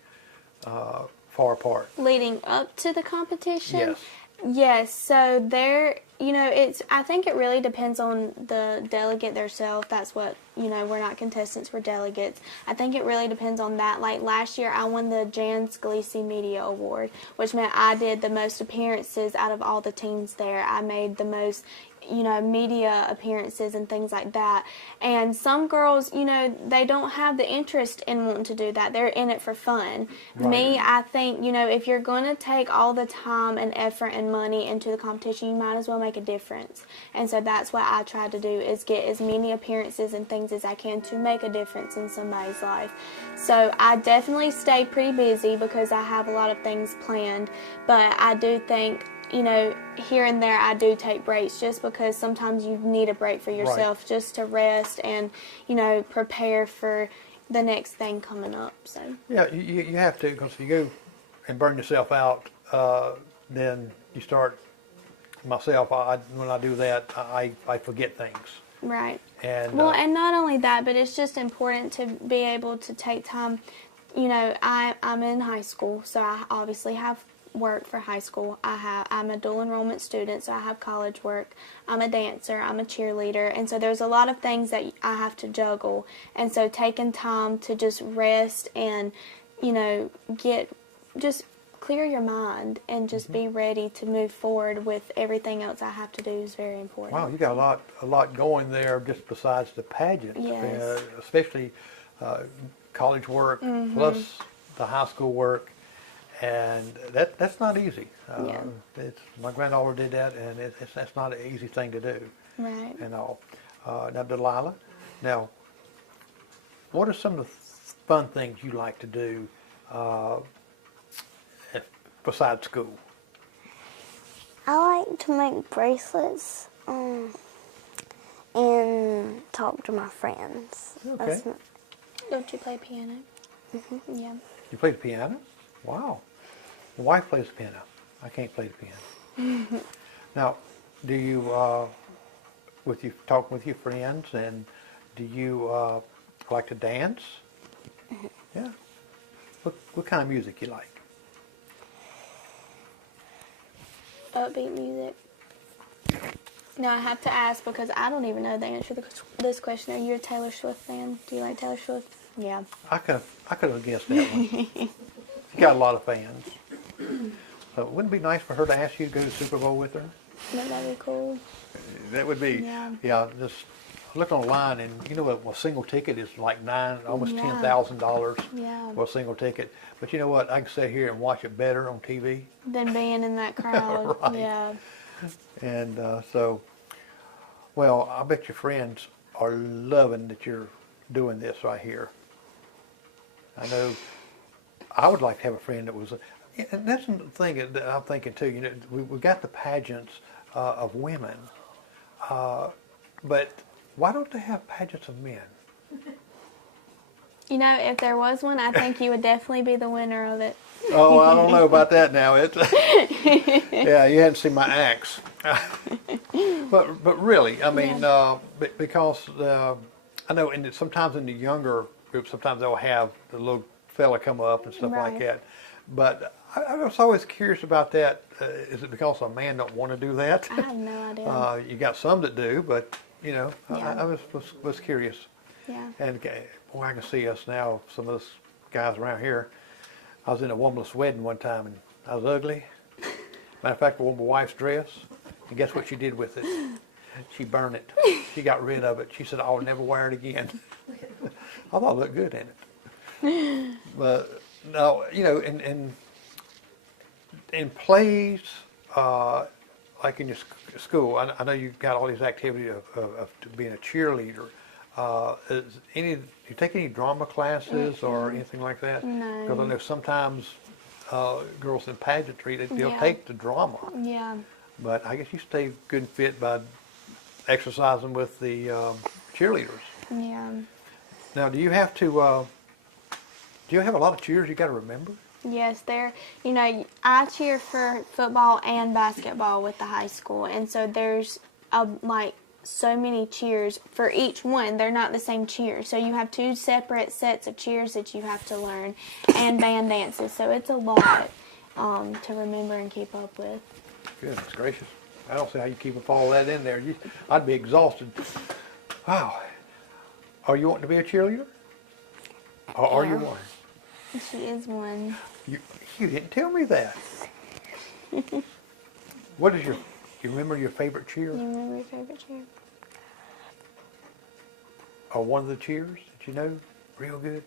far apart? Leading up to the competition? Yes. Yes, so I think it really depends on the delegate themselves. That's what, we're not contestants, we're delegates. I think it really depends on that. Like last year, I won the Jan Scalisi Media Award, which meant I did the most appearances out of all the teams there. I made the most, media appearances and things like that. And some girls, they don't have the interest in wanting to do that. They're in it for fun. Right. Me, I think, if you're going to take all the time and effort and money into the competition, you might as well make a difference. And so that's what I try to do, is get as many appearances and things as I can to make a difference in somebody's life. So I definitely stay pretty busy because I have a lot of things planned, but I do think, here and there I do take breaks, just because sometimes you need a break for yourself, just to rest and, prepare for the next thing coming up. So Yeah, you have to, because if you go and burn yourself out, then you start, myself, when I do that, I forget things. right. And And not only that, but it's just important to be able to take time. I'm in high school, so I obviously have work for high school. I'm a dual enrollment student, so I have college work. I'm a dancer, I'm a cheerleader, and so there's a lot of things that I have to juggle. And so taking time to just rest and, just clear your mind and just be ready to move forward with everything else I have to do is very important. wow, you got a lot going there just besides the pageant. Yes. Especially college work plus the high school work. And that's not easy. Yeah. My granddaughter did that, and that's not an easy thing to do. Right. And all. Now, Delilah, what are some of the fun things you like to do besides school? I like to make bracelets and talk to my friends. Okay. Don't you play piano? Yeah. You play the piano? Wow. My wife plays the piano. I can't play the piano. Now, do you, talking with your friends, and do you like to dance? Yeah. What kind of music you like? Upbeat music. Now I have to ask, because I don't even know the answer to this question. Are you a Taylor Swift fan? Do you like Taylor Swift? Yeah. I could have guessed that one. She got a lot of fans. So wouldn't it be nice for her to ask you to go to the Super Bowl with her? That'd be cool. That would be. Yeah. Just look online, and a single ticket is like almost Yeah. $10,000 Yeah. for a single ticket. But you know what? I can sit here and watch it better on TV. Than being in that crowd. Right. Yeah. And well, I bet your friends are loving that you're doing this right here. I know I would like to have a friend that was, and that's the thing that I'm thinking too. We got the pageants of women, but why don't they have pageants of men? If there was one, I think you would definitely be the winner of it. Oh, I don't know about that now. Yeah, you hadn't seen my axe. But really, I mean, because I know, sometimes in the younger groups, sometimes they'll have the little fella come up and stuff like Right. that. But I was always curious about that. Is it because a man don't want to do that? I have no idea. You got some that do, but Yeah. I was curious. Yeah. And boy, I can see us now. Some of us guys around here. I was in a womanless wedding one time, and I was ugly. Matter of fact, I wore my wife's dress, and guess what she did with it? She burned it. She got rid of it. She said, "I'll never wear it again." I thought it looked good in it. But no, in plays, like in your school, I know you've got all these activities of being a cheerleader. You take any drama classes or anything like that? No. Because I know sometimes girls in pageantry, they'll Yeah. take the drama. Yeah. But I guess you stay good and fit by exercising with the cheerleaders. Yeah. Now, do you have to? Do you have a lot of cheers you got to remember? Yes, I cheer for football and basketball with the high school, and so there's so many cheers for each one. They're not the same cheers, so you have 2 separate sets of cheers that you have to learn, and band dances. So it's a lot to remember and keep up with. Goodness gracious! I don't see how you keep up all that in there. I'd be exhausted. Wow. Are you wanting to be a cheerleader? Or are you Yeah. one? She is one. You didn't tell me that. What is your You remember your favorite cheer? You remember your favorite cheer? Or one of the cheers that you know real good?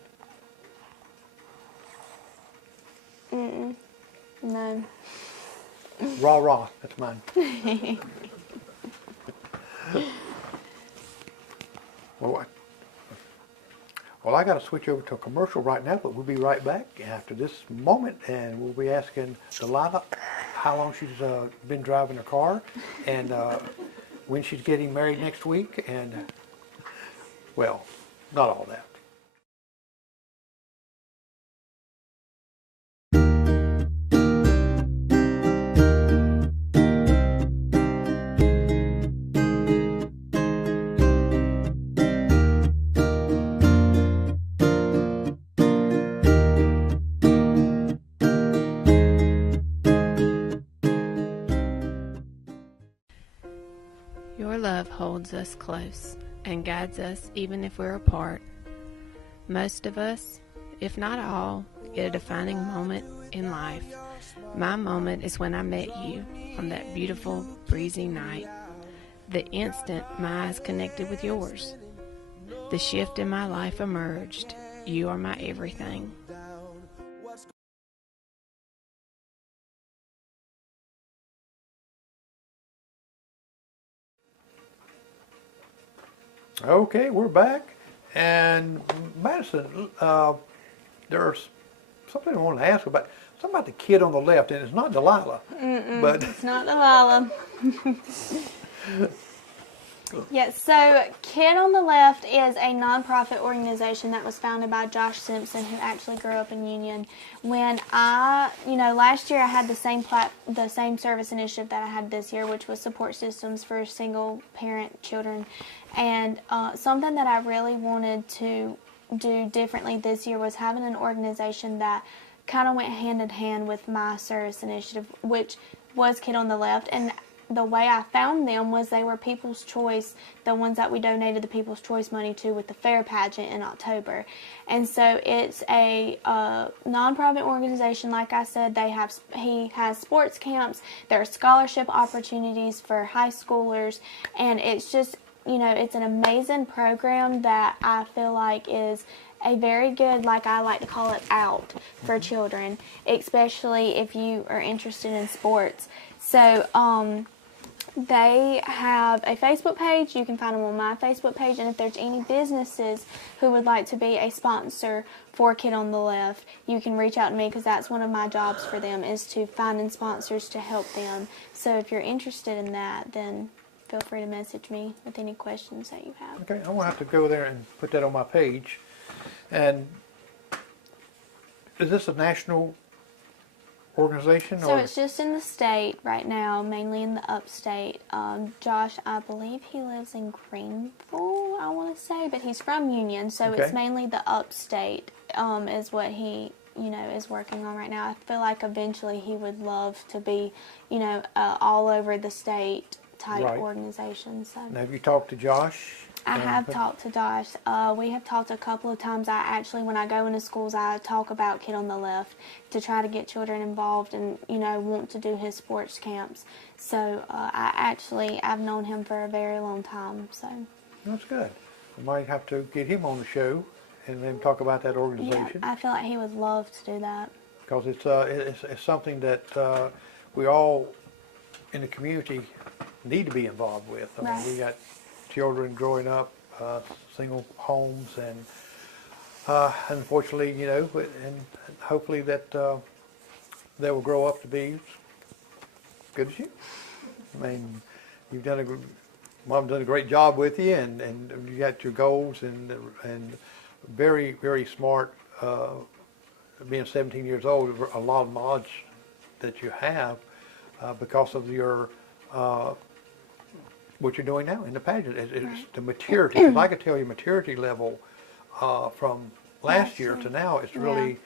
No. Rah rah, that's mine. Well, I got to switch over to a commercial right now, but we'll be right back after this moment, and we'll be asking Delilah how long she's been driving her car, and when she's getting married next week, and well, not all that. Your love holds us close and guides us even if we're apart. Most of us, if not all, get a defining moment in life. My moment is when I met you on that beautiful, breezy night. The instant my eyes connected with yours. The shift in my life emerged. You are my everything. Okay, we're back, and Madison, there's something I want to ask about. Something about the kid on the left, and it's not Delilah, but It's not Delilah. Yes, so Kid on the Left is a nonprofit organization that was founded by Josh Simpson, who actually grew up in Union. When last year I had the same service initiative that I had this year, which was support systems for single parent children. And something that I really wanted to do differently this year was having an organization that kind of went hand in hand with my service initiative, which was Kid on the Left. And the way I found them was they were People's Choice, the ones that we donated the People's Choice money to with the fair pageant in October. And so it's a nonprofit organization. Like I said, he has sports camps, there are scholarship opportunities for high schoolers, and it's just, it's an amazing program that I feel like is a very good, like I like to call it, out for children, especially if you are interested in sports. So they have a Facebook page. You can find them on my Facebook page. And if there's any businesses who would like to be a sponsor for Kid on the Left, you can reach out to me, because that's one of my jobs for them, is to find sponsors to help them. So if you're interested in that, then feel free to message me with any questions that you have. okay, I'm going to have to go there and put that on my page. And is this a national organization? So it's just in the state right now, mainly in the upstate. Josh, I believe he lives in Greenville, I want to say, but he's from Union, so Okay. it's mainly the upstate is what he, is working on right now. I feel like eventually he would love to be, all over the state type Right. organization. So. Now, have you talked to Josh? I have talked to Josh. We have talked a couple of times. When I go into schools, I talk about Kid on the Left to try to get children involved and, want to do his sports camps. So I've known him for a very long time. So That's good. We might have to get him on the show and then talk about that yeah, organization. I feel like he would love to do that. Because it's something that we all in the community need to be involved with. I mean, Right. we got children growing up, single homes, and unfortunately, and hopefully that they will grow up to be as good as you. I mean, Mom done a great job with you, and you got your goals, and very, very smart. Being 17 years old, a lot of knowledge that you have because of your what you're doing now in the pageant. It's the maturity. 'Cause I could tell your maturity level from last year to now, it's really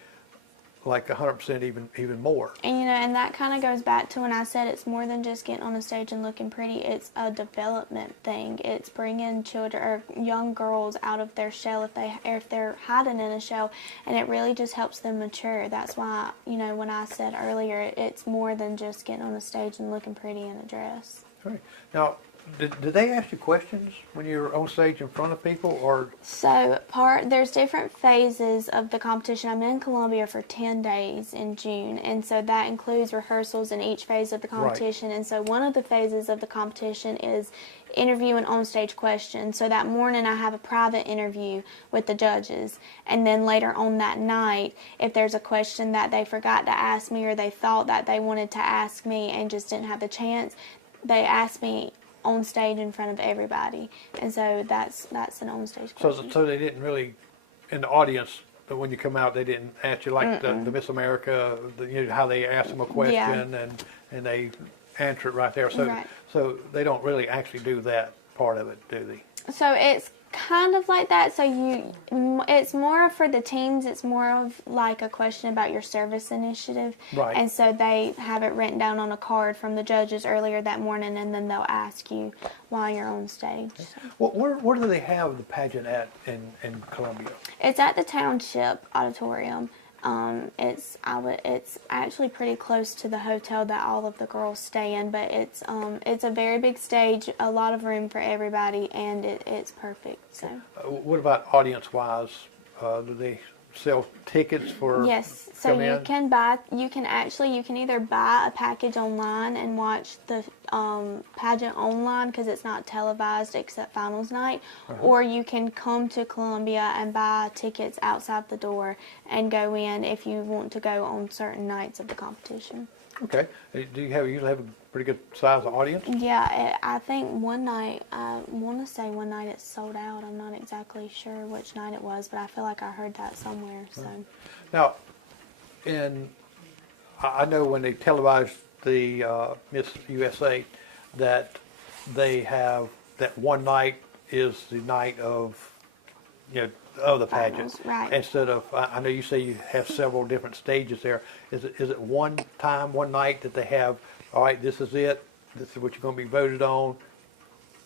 like 100% even more. And and that kind of goes back to when I said it's more than just getting on a stage and looking pretty. It's a development thing. It's bringing children or young girls out of their shell if they're hiding in a shell, and it really just helps them mature. That's why when I said earlier, it's more than just getting on a stage and looking pretty in a dress. Right. Now, did they ask you questions when you were on stage in front of people, or? So there's different phases of the competition. I'm in Columbia for 10 days in June, and so that includes rehearsals in each phase of the competition. Right. And so one of the phases of the competition is interview and on-stage questions. So that morning I have a private interview with the judges, and then later on that night, if there's a question that they forgot to ask me or they thought that they wanted to ask me and just didn't have the chance, they ask me on stage in front of everybody, and so that's an on stage question. So they didn't really, in the audience, but when you come out, they didn't ask you like the Miss America, how they ask them a question and they answer it right there. So Right. so they don't really actually do that part of it, do they? So it's kind of like that. So it's more for the teams. It's more of like a question about your service initiative. Right. And so they have it written down on a card from the judges earlier that morning, and then they'll ask you while you're on stage. So. Well, where do they have the pageant at in Columbia? It's at the Township Auditorium. It's actually pretty close to the hotel that all of the girls stay in, but it's a very big stage, a lot of room for everybody, and it's perfect. So. What about audience-wise? Do they sell tickets for? Yes, so you can either buy a package online and watch the pageant online because it's not televised except finals night, or you can come to Columbia and buy tickets outside the door and go in if you want to go on certain nights of the competition. Okay. Do you usually have a pretty good size audience? Yeah, I think one night, I want to say one night it's sold out. I'm not exactly sure which night it was, but I feel like I heard that somewhere. So. Now, I know when they televised the Miss USA that they have that one night is the night of the pageant. Finals, right. Instead of, I know you say you have several different stages there. Is it one night that they have, all right, this is it, this is what you're going to be voted on,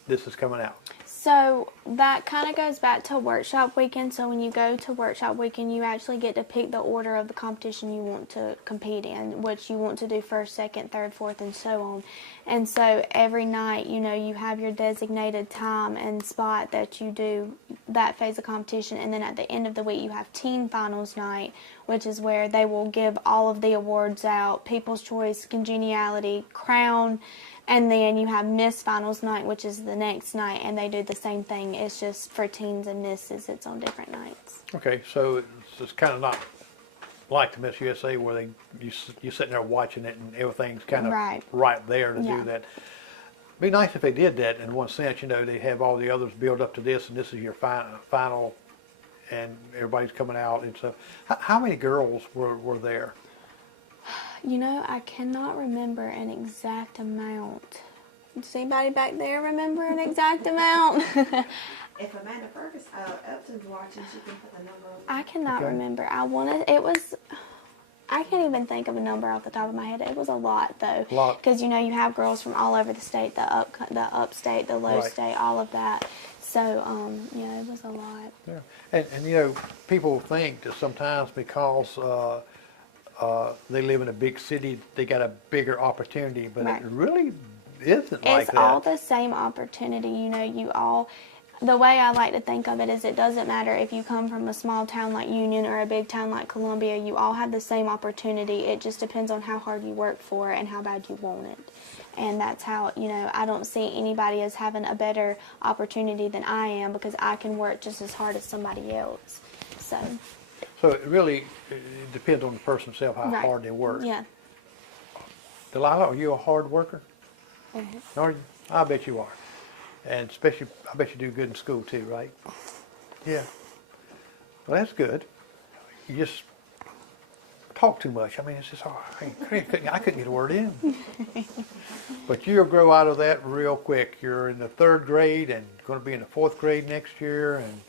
this is coming out? So that kind of goes back to workshop weekend. So when you go to workshop weekend, you actually get to pick the order of the competition you want to compete in, which you want to do first, second, third, fourth, and so on. And so every night, you have your designated time and spot that you do that phase of competition. And then at the end of the week, you have teen finals night, which is where they will give all of the awards out: People's Choice, Congeniality, Crown. And then you have Miss Finals night, which is the next night, and they do the same thing. It's just for teens and misses. It's on different nights. Okay, so it's kind of not like the Miss USA where you're sitting there watching it and everything's kind of right there to do that. It'd be nice if they did that in one sense. They have all the others build up to this, and this is your final, and everybody's coming out. And so, how many girls were there? I cannot remember an exact amount. Does anybody back there remember an exact amount? If Amanda Fergus Upton's watching, she can put the number on. I cannot remember. I can't even think of a number off the top of my head. It was a lot, though. Because, you have girls from all over the state, the upstate, the low state, all of that. So, it was a lot. Yeah. And people think that sometimes because they live in a big city, they got a bigger opportunity, but it really isn't like that. It's all the same opportunity. The way I like to think of it is it doesn't matter if you come from a small town like Union or a big town like Columbia, you all have the same opportunity. It just depends on how hard you work for it and how bad you want it. And that's how, I don't see anybody as having a better opportunity than I am, because I can work just as hard as somebody else. So it really depends on the person themselves how hard they work. Yeah. Delilah, are you a hard worker? Mm-hmm. Are you? I bet you are. And especially, I bet you do good in school too, right? Yeah. Well, that's good. You just talk too much. I mean, it's just hard. I couldn't get a word in. But you'll grow out of that real quick. You're in the 3rd grade and going to be in the 4th grade next year. And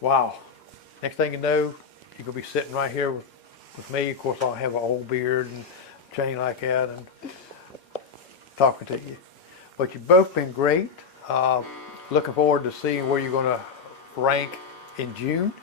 wow, next thing you know, you're going to be sitting right here with me. Of course, I'll have an old beard and chain like that and talking to you. But you've both been great. Looking forward to seeing where you're going to rank in June.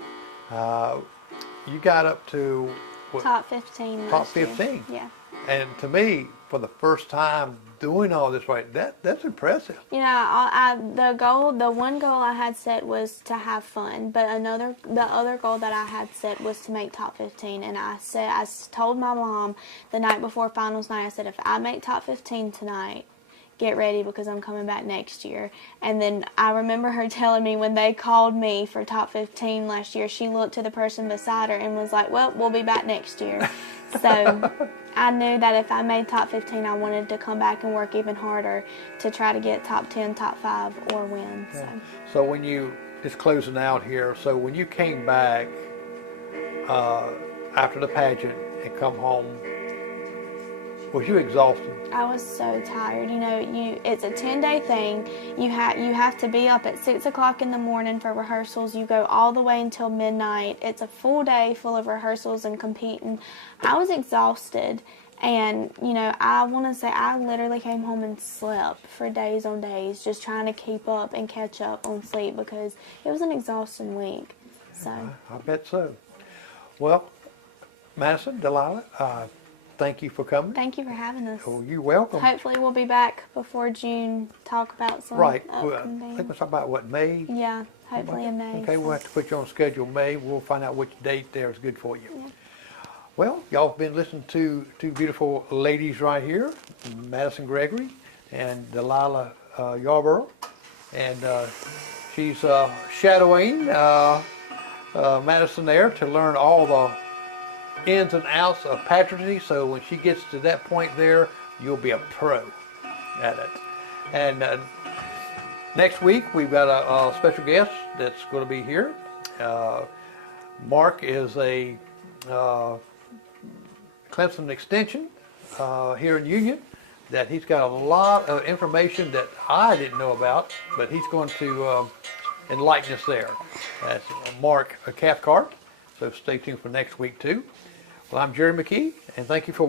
You got up to top 15. Top 15. Yeah. and to me, for the first time doing all this right, that's impressive. You know, the one goal I had set was to have fun, but the other goal that I had set was to make top 15. And I told my mom the night before finals night, I said, if I make top 15 tonight, get ready because I'm coming back next year. And then I remember her telling me when they called me for top 15 last year, she looked to the person beside her and was like, well, we'll be back next year. So I knew that if I made top 15, I wanted to come back and work even harder to try to get top 10, top 5, or win. So when you, just closing out here, so when you came back after the pageant and come home, was you exhausted? I was so tired. You know, it's a 10-day thing. You have to be up at 6 o'clock in the morning for rehearsals. You go all the way until midnight. It's a full day full of rehearsals and competing. I was exhausted. And, you know, I want to say I literally came home and slept for days on days, just trying to keep up and catch up on sleep because it was an exhausting week. So I bet so. Well, Madison, Delilah, thank you for coming. thank you for having us. Oh, you're welcome. Hopefully we'll be back before June, talk about some Right. upcoming Well, I think bands. we're talking about, what, May? Yeah, hopefully in May. Okay, we'll have to put you on schedule May. We'll find out which date there is good for you. Yeah. Well, y'all have been listening to two beautiful ladies right here, Madison Gregory and Delilah Yarborough. And she's shadowing Madison there to learn all the ins and outs of pageantry, so when she gets to that point there, you'll be a pro at it. And next week, we've got a special guest that's going to be here. Mark is a Clemson extension here in Union that he's got a lot of information that I didn't know about, but he's going to enlighten us there. That's Mark Cathcart, so stay tuned for next week too. Well, I'm Jerry McKee, and thank you for